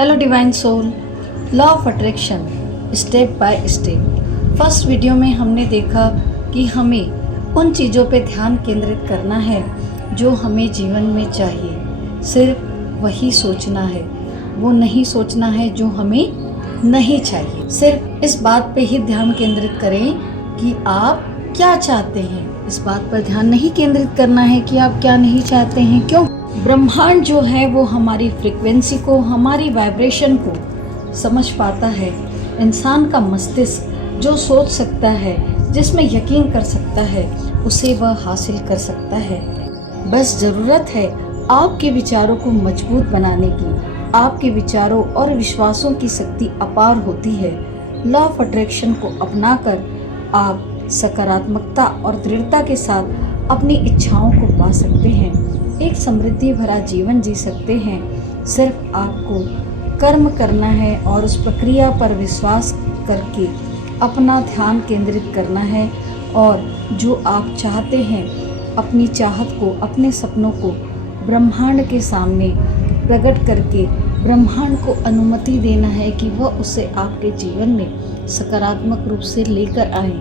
Hello divine soul, law of attraction step by step. First video में हमने देखा कि हमें उन चीज़ों पे ध्यान केंद्रित करना है जो हमें जीवन में चाहिए। सिर्फ वही सोचना है, वो नहीं सोचना है जो हमें नहीं चाहिए। सिर्फ इस बात पे ही ध्यान केंद्रित करें कि आप क्या चाहते हैं। इस बात पर ध्यान नहीं केंद्रित करना है कि आप क्या नहीं चाहते हैं। क्यों? ब्रह्मांड जो है वो हमारी फ्रीक्वेंसी को, हमारी वाइब्रेशन को समझ पाता है। इंसान का मस्तिष्क जो सोच सकता है, जिसमें यकीन कर सकता है, उसे वह हासिल कर सकता है। बस ज़रूरत है आपके विचारों को मजबूत बनाने की। आपके विचारों और विश्वासों की शक्ति अपार होती है। लॉ ऑफ अट्रैक्शन को अपनाकर आप सकारात्मकता और दृढ़ता के साथ अपनी इच्छाओं को पा सकते हैं। एक समृद्धि भरा जीवन जी सकते हैं। सिर्फ आपको कर्म करना है और उस प्रक्रिया पर विश्वास करके अपना ध्यान केंद्रित करना है और जो आप चाहते हैं, अपनी चाहत को, अपने सपनों को ब्रह्मांड के सामने प्रकट करके ब्रह्मांड को अनुमति देना है कि वह उसे आपके जीवन में सकारात्मक रूप से लेकर आए।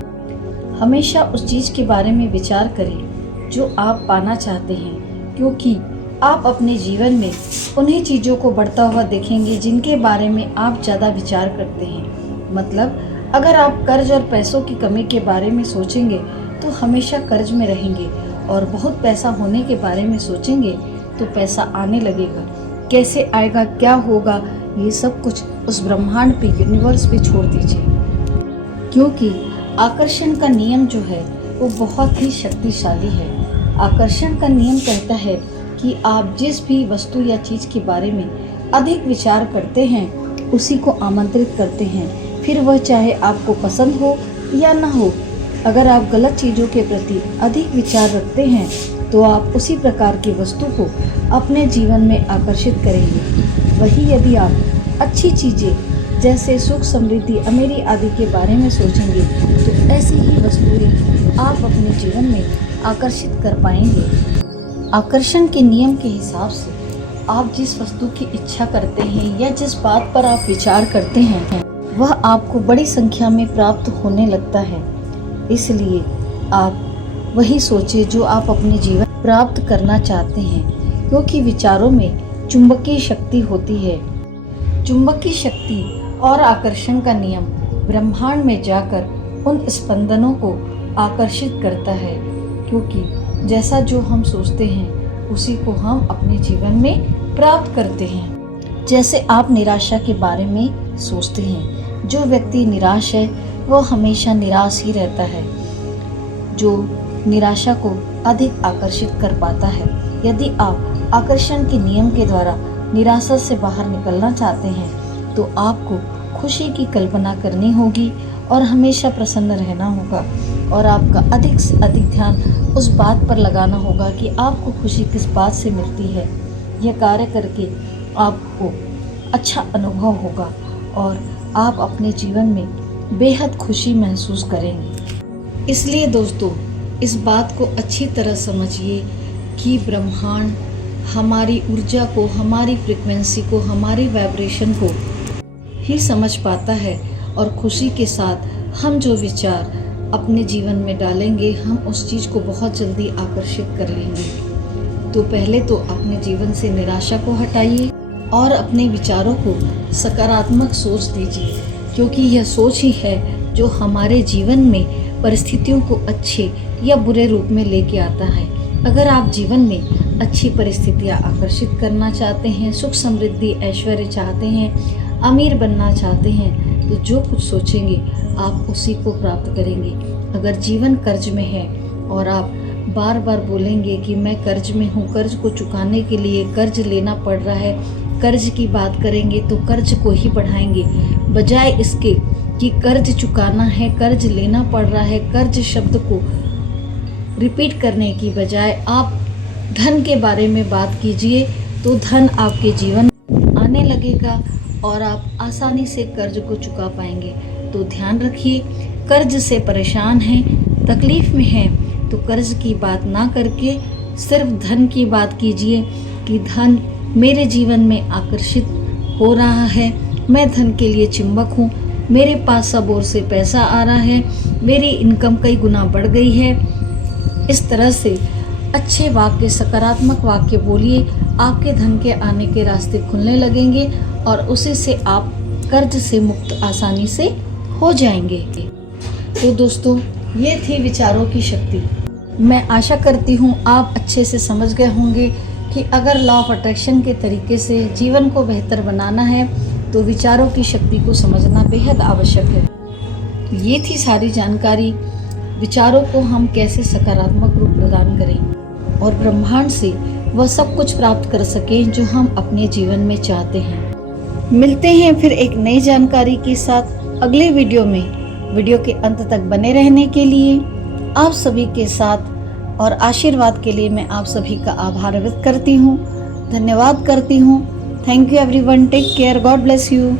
हमेशा उस चीज़ के बारे में विचार करें जो आप पाना चाहते हैं, क्योंकि आप अपने जीवन में उन्हीं चीज़ों को बढ़ता हुआ देखेंगे जिनके बारे में आप ज़्यादा विचार करते हैं। मतलब अगर आप कर्ज और पैसों की कमी के बारे में सोचेंगे तो हमेशा कर्ज में रहेंगे, और बहुत पैसा होने के बारे में सोचेंगे तो पैसा आने लगेगा। कैसे आएगा, क्या होगा, ये सब कुछ उस ब्रह्मांड पे, यूनिवर्स पे छोड़ दीजिए, क्योंकि आकर्षण का नियम जो है वो बहुत ही शक्तिशाली है। आकर्षण का नियम कहता है कि आप जिस भी वस्तु या चीज़ के बारे में अधिक विचार करते हैं उसी को आमंत्रित करते हैं, फिर वह चाहे आपको पसंद हो या ना हो। अगर आप गलत चीज़ों के प्रति अधिक विचार रखते हैं तो आप उसी प्रकार की वस्तु को अपने जीवन में आकर्षित करेंगे। वही यदि आप अच्छी चीज़ें जैसे सुख, समृद्धि, अमीरी आदि के बारे में सोचेंगे तो ऐसी ही वस्तुएं आप अपने जीवन में आकर्षित कर पाएंगे। आकर्षण के नियम के हिसाब से आप जिस वस्तु की इच्छा करते हैं या जिस बात पर आप विचार करते हैं वह आपको बड़ी संख्या में प्राप्त होने लगता है। इसलिए आप वही सोचें जो आप अपने जीवन प्राप्त करना चाहते हैं, क्योंकि विचारों में चुंबकीय शक्ति होती है। चुंबकीय शक्ति और आकर्षण का नियम ब्रह्मांड में जाकर उन स्पंदनों को आकर्षित करता है, क्योंकि जैसा जो हम सोचते हैं उसी को हम अपने जीवन में प्राप्त करते हैं। जैसे आप निराशा के बारे में सोचते हैं, जो व्यक्ति निराश है वह हमेशा निराश ही रहता है। जो निराशा को अधिक आकर्षित कर पाता है। यदि आप आकर्षण के नियम के द्वारा निराशा से बाहर निकलना चाहते हैं तो आपको खुशी की कल्पना करनी होगी और हमेशा प्रसन्न रहना होगा, और आपका अधिक से अधिक ध्यान उस बात पर लगाना होगा कि आपको खुशी किस बात से मिलती है। यह कार्य करके आपको अच्छा अनुभव होगा और आप अपने जीवन में बेहद खुशी महसूस करेंगे। इसलिए दोस्तों, इस बात को अच्छी तरह समझिए कि ब्रह्मांड हमारी ऊर्जा को, हमारी फ्रीक्वेंसी को, हमारी वाइब्रेशन को ही समझ पाता है, और खुशी के साथ हम जो विचार अपने जीवन में डालेंगे हम उस चीज़ को बहुत जल्दी आकर्षित कर लेंगे। तो पहले तो अपने जीवन से निराशा को हटाइए और अपने विचारों को सकारात्मक सोच दीजिए, क्योंकि यह सोच ही है जो हमारे जीवन में परिस्थितियों को अच्छे या बुरे रूप में लेके आता है। अगर आप जीवन में अच्छी परिस्थितियाँ आकर्षित करना चाहते हैं, सुख, समृद्धि, ऐश्वर्य चाहते हैं, अमीर बनना चाहते हैं, तो जो कुछ सोचेंगे आप उसी को प्राप्त करेंगे। अगर जीवन कर्ज में है और आप बार बार बोलेंगे कि मैं कर्ज में हूँ, कर्ज को चुकाने के लिए कर्ज लेना पड़ रहा है, कर्ज की बात करेंगे तो कर्ज को ही बढ़ाएंगे, बजाय इसके कि कर्ज चुकाना है, कर्ज लेना पड़ रहा है। कर्ज शब्द को रिपीट करने की बजाय आप धन के बारे में बात कीजिए, तो धन आपके जीवन में आने लगेगा और आप आसानी से कर्ज को चुका पाएंगे। तो ध्यान रखिए, कर्ज से परेशान हैं, तकलीफ़ में हैं, तो कर्ज की बात ना करके सिर्फ धन की बात कीजिए कि धन मेरे जीवन में आकर्षित हो रहा है, मैं धन के लिए चिंबक हूँ, मेरे पास सब ओर से पैसा आ रहा है, मेरी इनकम कई गुना बढ़ गई है। इस तरह से अच्छे वाक्य, सकारात्मक वाक्य बोलिए, आपके धन के आने के रास्ते खुलने लगेंगे और उसी से आप कर्ज से मुक्त आसानी से हो जाएंगे। तो दोस्तों, ये थी विचारों की शक्ति। मैं आशा करती हूँ आप अच्छे से समझ गए होंगे कि अगर लॉ ऑफ अट्रैक्शन के तरीके से जीवन को बेहतर बनाना है तो विचारों की शक्ति को समझना बेहद आवश्यक है। तो ये थी सारी जानकारी, विचारों को हम कैसे सकारात्मक रूप प्रदान करें और ब्रह्मांड से वह सब कुछ प्राप्त कर सकें जो हम अपने जीवन में चाहते हैं। मिलते हैं फिर एक नई जानकारी के साथ अगले वीडियो में। वीडियो के अंत तक बने रहने के लिए आप सभी के साथ और आशीर्वाद के लिए मैं आप सभी का आभार व्यक्त करती हूँ, धन्यवाद करती हूँ। Thank you everyone, take care, God bless you.